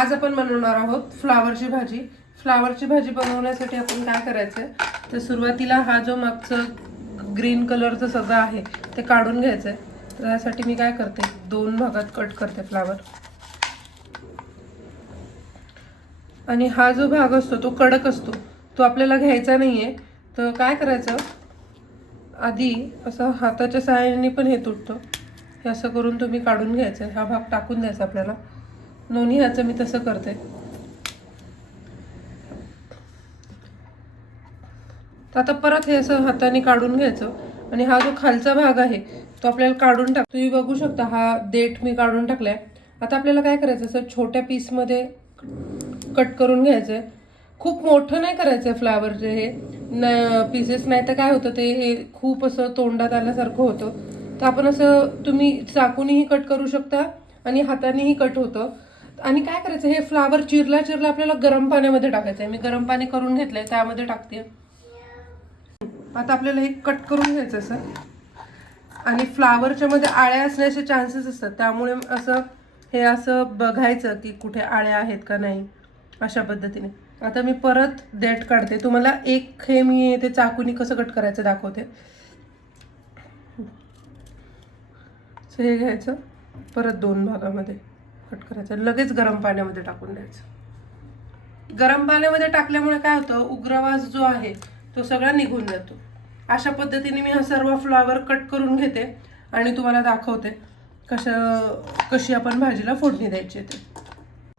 आज आपण बनवणार आहोत फ्लावरची भाजी. फ्लावरची भाजी बनवण्यासाठी आपण काय करायचं तर सुरुवातीला हा जो मागचं ग्रीन कलरचं सगळं आहे ते काढून घ्यायचं आहे. तर यासाठी मी काय करते, 2 भागात कट करते फ्लावर. आणि हा जो भाग असतो तो कडक असतो, तो आपल्याला घ्यायचा नाहीये. तर काय करायचं, आधी असं हाताच्या सहाय्याने पण हे तुटतं, हे असं करून तुम्ही काढून घ्यायचं. हा भाग टाकून द्यायचा आपल्याला. दोन्ही ह्याचं मी तसं करते. तर आता परत हे असं हाताने काढून घ्यायचं. आणि हा जो खालचा भाग आहे तो आपल्याला काढून टाक. तुम्ही बघू शकता हा देठ मी काढून टाकलाय. आता आपल्याला काय करायचं, असं छोट्या पीसमध्ये कट करून घ्यायचंय. खूप मोठं नाही करायचंय फ्लावरचे हे पीसेस, नाही तर काय होतं ते हे खूप असं तोंडात आल्यासारखं होतं. तर आपण असं तुम्ही चाकूनीही कट करू शकता आणि हातानेही कट होतं. आणि काय करायचं, हे फ्लावर चिरला आपल्याला गरम पाण्यामध्ये टाकायचं आहे. मी गरम पाणी करून घेतलंय, त्यामध्ये टाकते. आता आपल्याला हे कट करून घ्यायचं असं. आणि फ्लावरच्या मध्ये आळ्या असण्याचे चान्सेस असतात, त्यामुळे असं हे असं बघायचं की कुठे आळ्या आहेत का नाही, अशा पद्धतीने. आता मी परत देठ काढते. तुम्हाला एक हे मी ते चाकूनी कसं कट करायचं दाखवते. हे घ्यायचं, परत 2 भागामध्ये कट करायचं, लगेच गरम पाण्यामध्ये टाकून द्यायचं. गरम पाण्यामध्ये टाकल्यामुळे काय होतं, उग्रवास जो आहे तो सगळा निघून जातो. अशा पद्धतीने मी हा सर्व फ्लावर कट करून घेते आणि तुम्हाला दाखवते कशी आपण भाजीला फोडणी द्यायची ते.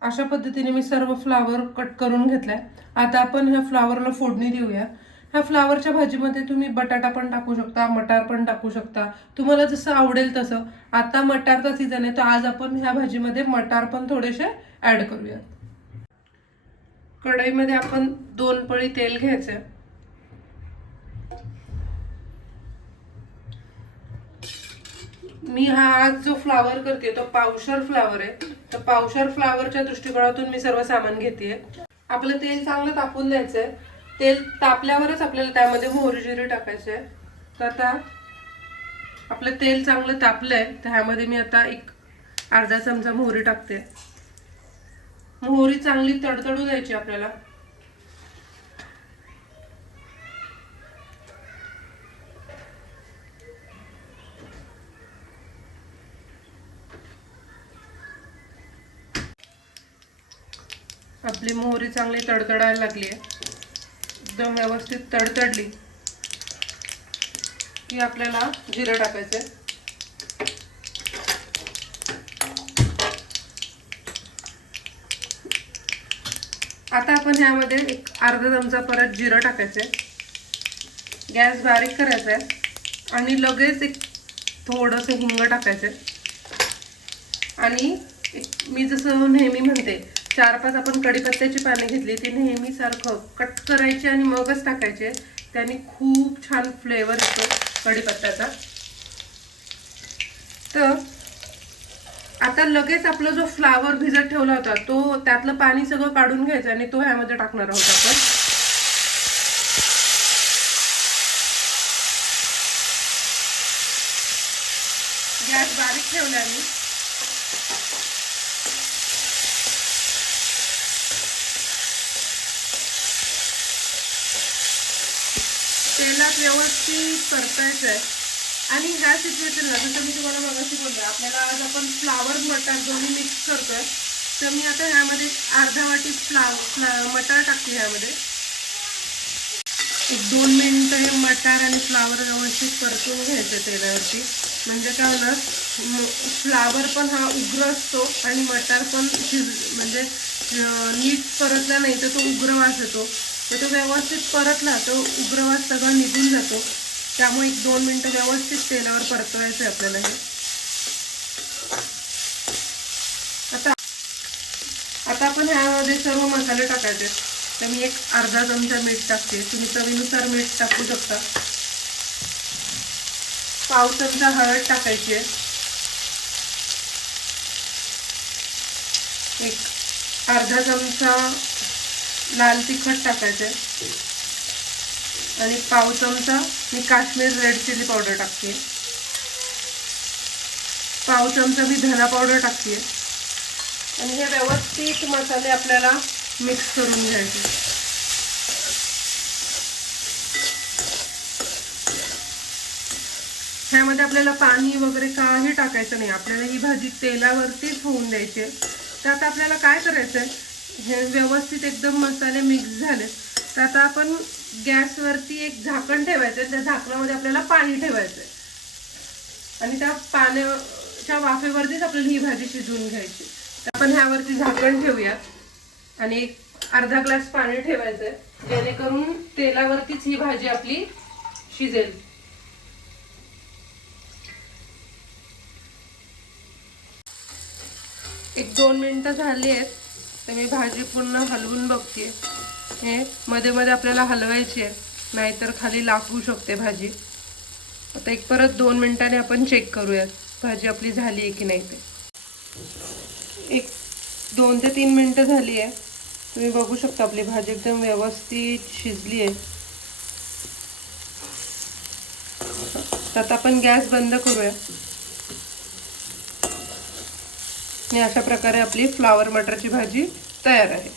अशा पद्धतीने मी सर्व फ्लावर कट करून घेतलाय. आता आपण ह्या फ्लावरला फोडणी देऊया. ह्या फ्लावरच्या भाजीमध्ये तुम्ही बटाटा पण टाकू शकता, मटार पण टाकू शकता, तुम्हाला जसं आवडेल तसं. आता मटारचा सीझन आहे, तर आज आपण ह्या भाजीमध्ये मटार पण थोडेसे ऍड करूया. कढईमध्ये आपण 2 पळी तेल घ्यायचे. मी हा आज जो फ्लावर करते तो पावशर फ्लावर आहे. तर पावशर फ्लावरच्या दृष्टिकोनातून मी सर्व सामान घेते. आपलं तेल चांगलं तापून द्यायचंय. तेल तापल्यावरच आपल्याला त्यामध्ये मोहरी जिरे टाकायचे. तर आता आपलं तेल चांगलं तापलंय, तर ह्यामध्ये मी आता एक अर्धा चमचा मोहरी टाकते. मोहरी चांगली तडतडू द्यायची आपल्याला. आपली मोहरी चांगली तडतडायला लागली आहे, एकदम व्यवस्थित तडतडली की आपल्याला जिरं टाकायचं. आता आपण ह्यामध्ये एक अर्धा चमचा परत जिरं टाकायचंय. गॅस बारीक करायचा आहे आणि लगेच एक थोडंसं हिंग टाकायचंय. आणि मी जसं नेहमी म्हणते, 4-5 आपण कढीपत्त्याची पाने घेतली, ती नेहमी सारखं कट करायची आणि मगच टाकायचे. त्याने खूप छान फ्लेवर येतो कढीपत्त्याचा. तर आता लगेच आपला जो फ्लावर भिजत ठेवला होता तो त्यातलं पाणी सगळं काढून घ्यायचं आणि तो ह्यामध्ये टाकणार आहोत आपण. गॅस बारीक ठेवला मी. तेलात व्यवस्थित परतायचं आहे. आणि ह्या सिच्युएशनला जसं मी तुम्हाला मगाशी बोलले, आपल्याला आज आपण फ्लावर मटार दोन्ही मिक्स करतोय. तर मी आता ह्यामध्ये अर्धा वाटी मटार टाकते. ह्यामध्ये 1-2 मिनिटं हे मटार आणि फ्लावर व्यवस्थित परतून घ्यायचं तेलावरती. म्हणजे काय होणार, फ्लावर पण हा उग्र असतो आणि मटार पण म्हणजे नीट परतला नाही तर तो उग्रवास येतो. तर तो व्यवस्थित परतला तर उग्रवास सगळा निघून जातो. त्यामुळे 1-2 मिनिटं व्यवस्थित तेलावर परतवायचं आहे आपल्याला हे. आता आपण ह्यामध्ये सर्व मसाले टाकायचे. तर मी एक अर्धा चमचा मीठ टाकते, तुम्ही चवीनुसार मीठ टाकू शकता. पाव चमचा हळद टाकायची आहे. एक अर्धा चमचा लाल तिखट टाकायचे आणि पाव चमचा मी काश्मीर रेड चिली पावडर टाकते. पाव चमचा मी धना पावडर टाकते. आणि हे व्यवस्थित मसाले आपल्याला मिक्स करून घ्यायचे. ह्यामध्ये आपल्याला पाणी वगैरे काही टाकायचं नाही. आपल्याला ही भाजी तेलावरतीच होऊन द्यायची. तर आता आपल्याला काय करायचं आहे, हे व्यवस्थित एकदम मसाले मिक्स झाले तर आता आपण गॅसवरती एक झाकण ठेवायचं. त्या झाकणामध्ये आपल्याला पाणी ठेवायचं आणि त्या पाण्याच्या वाफेवरतीच आपल्याला ही भाजी शिजवून घ्यायची. तर आपण ह्यावरती झाकण ठेवूयात आणि एक अर्धा ग्लास पाणी ठेवायचंय, जेणेकरून तेलावरतीच ही भाजी आपली शिजेल. एक 2 मिनिटं झाली आहेत तर मी भाजी पूर्ण हलवून बघते. हे मध्ये मध्ये आपल्याला हलवायची आहे, नाहीतर खाली लागू शकते भाजी. आता एक परत 2 मिनिटांनी आपण चेक करूयात भाजी आपली झाली आहे की नाही ते. एक 2 ते 3 मिनिटं झाली आहे. तुम्ही बघू शकता आपली भाजी एकदम व्यवस्थित शिजली आहे. आता आपण गॅस बंद करूया आणि अशा प्रकारे आपली फ्लावर मटरची भाजी तयार आहे.